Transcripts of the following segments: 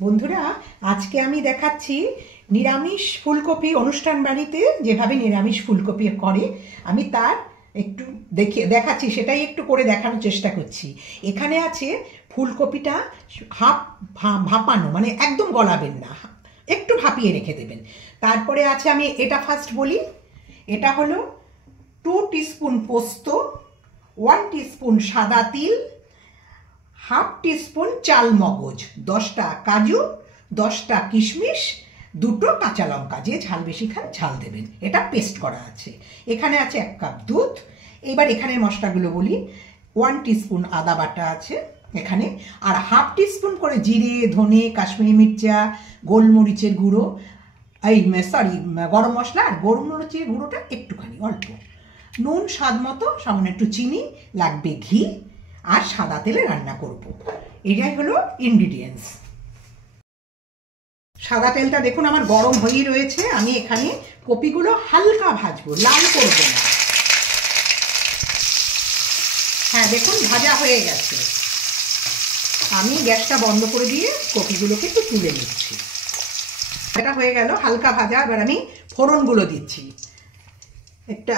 বন্ধুরা, আজকে আমি দেখাচ্ছি নিরামিষ ফুলকপি অনুষ্ঠান বাড়িতে যেভাবে নিরামিষ ফুলকপি করে আমি তার একটু দেখাচ্ছি, সেটাই একটু করে দেখানোর চেষ্টা করছি। এখানে আছে ফুলকপিটা হাফ ভাপানো, মানে একদম গলাবেন না, একটু ভাপিয়ে রেখে দেবেন। তারপরে আছে, আমি এটা ফার্স্ট বলি, এটা হলো 2 টিস্পুন পোস্ত, 1 টিস্পুন সাদা তিল, হাফ টিস্পুন চাল মগজ, 10টা কাজু, 10টা কিশমিশ, 2টো কাঁচা লঙ্কা, যে ঝাল বেশি খান ঝাল দেবেন। এটা পেস্ট করা আছে। এখানে আছে 1 কাপ দুধ। এবার এখানে মশলাগুলো বলি। 1 টিস্পুন আদা বাটা আছে এখানে, আর হাফ টিস্পুন করে জিরে, ধনে, কাশ্মীরি মির্চা, গোলমরিচের গুঁড়ো, গরম মশলা, আর গোলমরিচের গুঁড়োটা একটুখানি অল্প, নুন স্বাদ মতো, সামান্য একটু চিনি, লাগবে ঘি, আর সাদা তেলে রান্না করব। এটাই হলো ইনগ্রিডিয়েন্টস। সাদা তেলটা দেখুন আমার গরম হয়েই রয়েছে। আমি এখানে কপিগুলো হালকা ভাজবো, লাল করব না। হ্যাঁ, দেখুন ভাজা হয়ে গেছে। আমি গ্যাসটা বন্ধ করে দিয়ে কপিগুলোকে একটু তুলে নিচ্ছি। এটা হয়ে গেল হালকা ভাজা। এবার আমি ফোড়নগুলো দিচ্ছি। একটা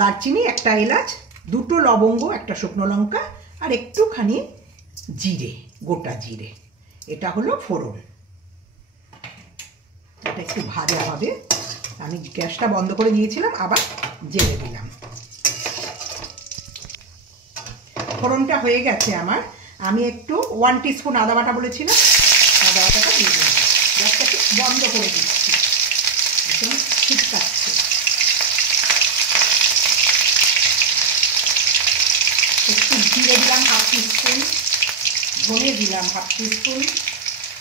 দারচিনি, একটা এলাচ, 2টো লবঙ্গ, একটা শুকনো লঙ্কা, আর একটুখানি জিরে, গোটা জিরে। এটা হলো ফোড়ন। এটা একটু ভাজা হবে। আমি গ্যাসটা বন্ধ করে দিয়েছিলাম, আবার জেলে দিলাম। ফোড়নটা হয়ে গেছে আমার। আমি একটু 1 টিস্পুন আদা বাটা বলেছিলাম, আদা বাটাটা দিয়ে দিলাম। গ্যাসটাকে বন্ধ করে দিচ্ছি, একদম ছিটকাচ্ছে। একটু জিরে দিলাম হাফ টিস্পুন, ধনে দিলাম হাফ টিস্পুন,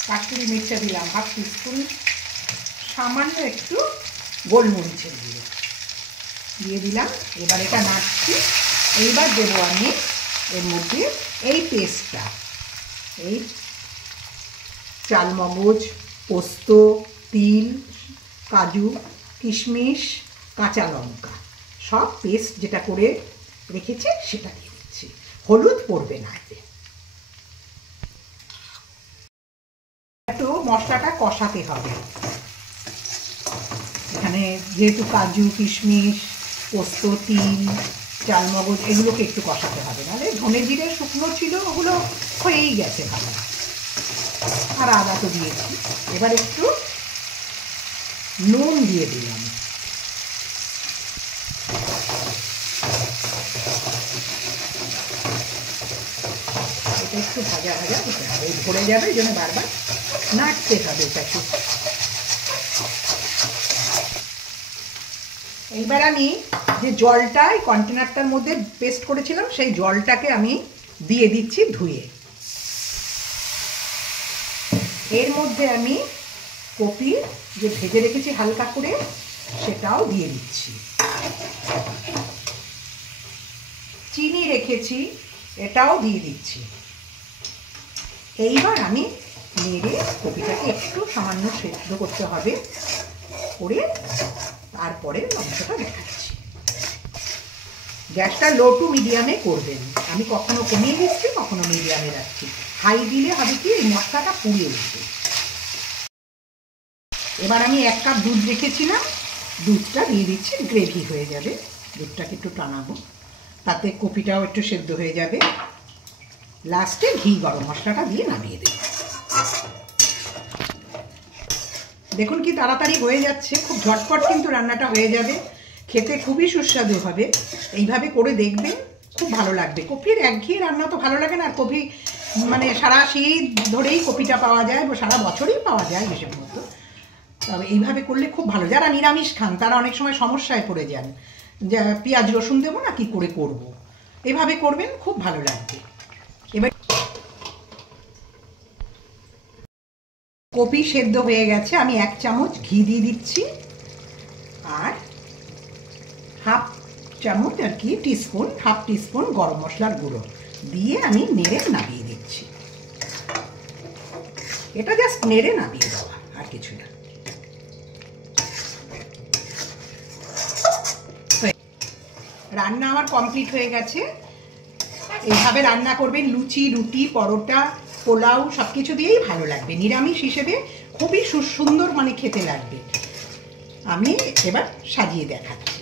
কাশ্মীরি মির্চা দিলাম হাফ টিস্পুন, সামান্য একটু গোলমরিচের গুঁড়ো দিয়ে দিলাম। এবার এটা নাড়ছি। এইবার দেবো আমি এর মধ্যে এই পেস্টটা, এই চাল মগজ, পোস্ত, তিল, কাজু, কিশমিশ, কাঁচা লঙ্কা, সব পেস্ট যেটা করে রেখেছি সেটা দিয়ে দিচ্ছি। হলুদ পড়বে না এতে। একটু মশলাটা কষাতে হবে। এখানে যেহেতু কাজু, কিশমিশ, পোস্ত, তিল, চাল মগজ, এগুলোকে একটু কষাতে হবে, নাহলে ধনে জিরে শুকনো ছিল, ওগুলো হয়েই গেছে ভালো। আর আদা তো দিয়েছি। এবার একটু নুন দিয়ে দিলাম। এটা একটু ভাজা ভাজা হতে হবে, ভরে যাবে, এই জন্য বারবার নাড়তে হবে এটাকে। এইবার আমি যে জলটা এই কন্টেনারটার মধ্যে পেস্ট করেছিলাম, সেই জলটাকে আমি দিয়ে দিচ্ছি ধুয়ে। এর মধ্যে আমি কপি যে ভেজে রেখেছি হালকা করে, সেটাও দিয়ে দিচ্ছি। চিনি রেখেছি, এটাও দিয়ে দিচ্ছি। এইবার আমি নেড়ে কপিটাকে একটু সামান্য সেদ্ধ করতে হবে, করে তারপরে অংশটা দেখাচ্ছি। গ্যাসটা লো টু মিডিয়ামে করবেন। আমি কখনো কমিয়ে দিচ্ছি, কখনো মিডিয়ামে রাখছি। হাই দিলে হবে কি, এই মশলাটা পুড়িয়ে উঠবে। এবার আমি 1 কাপ দুধ রেখেছিলাম, দুধটা দিয়ে দিচ্ছি, গ্রেভি হয়ে যাবে। দুধটাকে একটু টানাবো, তাতে কপিটাও একটু সেদ্ধ হয়ে যাবে। লাস্টে ঘি গরম মশলাটা দিয়ে নামিয়ে দেব। দেখুন কি তাড়াতাড়ি হয়ে যাচ্ছে, খুব ঝটপট কিন্তু রান্নাটা হয়ে যাবে। খেতে খুবই সুস্বাদু হবে। এইভাবে করে দেখবেন, খুব ভালো লাগবে। কপির একঘেয়ে রান্না তো ভালো লাগে না। আর কপি মানে সারা শীত ধরেই কপিটা পাওয়া যায়, সারা বছরই পাওয়া যায় হিসেব মতো। তবে এইভাবে করলে খুব ভালো। যারা নিরামিষ খান তারা অনেক সময় সমস্যায় পড়ে যান, যে পেঁয়াজ রসুন দেবো না, কি করে করব। এইভাবে করবেন, খুব ভালো লাগবে। এবার কপি সেদ্ধ হয়ে গেছে। আমি 1 চামচ ঘি দিয়ে দিচ্ছি, আর হাফ চামচ আর কি হাফ টিস্পুন গরম মশলার গুঁড়ো দিয়ে আমি নেড়ে নামিয়ে দিচ্ছি। এটা জাস্ট নেড়ে নামিয়ে দেওয়া, আর কিছু না। রান্না আমার কমপ্লিট হয়ে গেছে। এইভাবে রান্না করবেন লুচি, রুটি, পরোটা, পোলাও সব কিছু দিয়েই ভালো লাগবে। নিরামিষ হিসেবে খুবই সুন্দর মানে খেতে লাগবে। আমি এবার সাজিয়ে দেখাচ্ছি।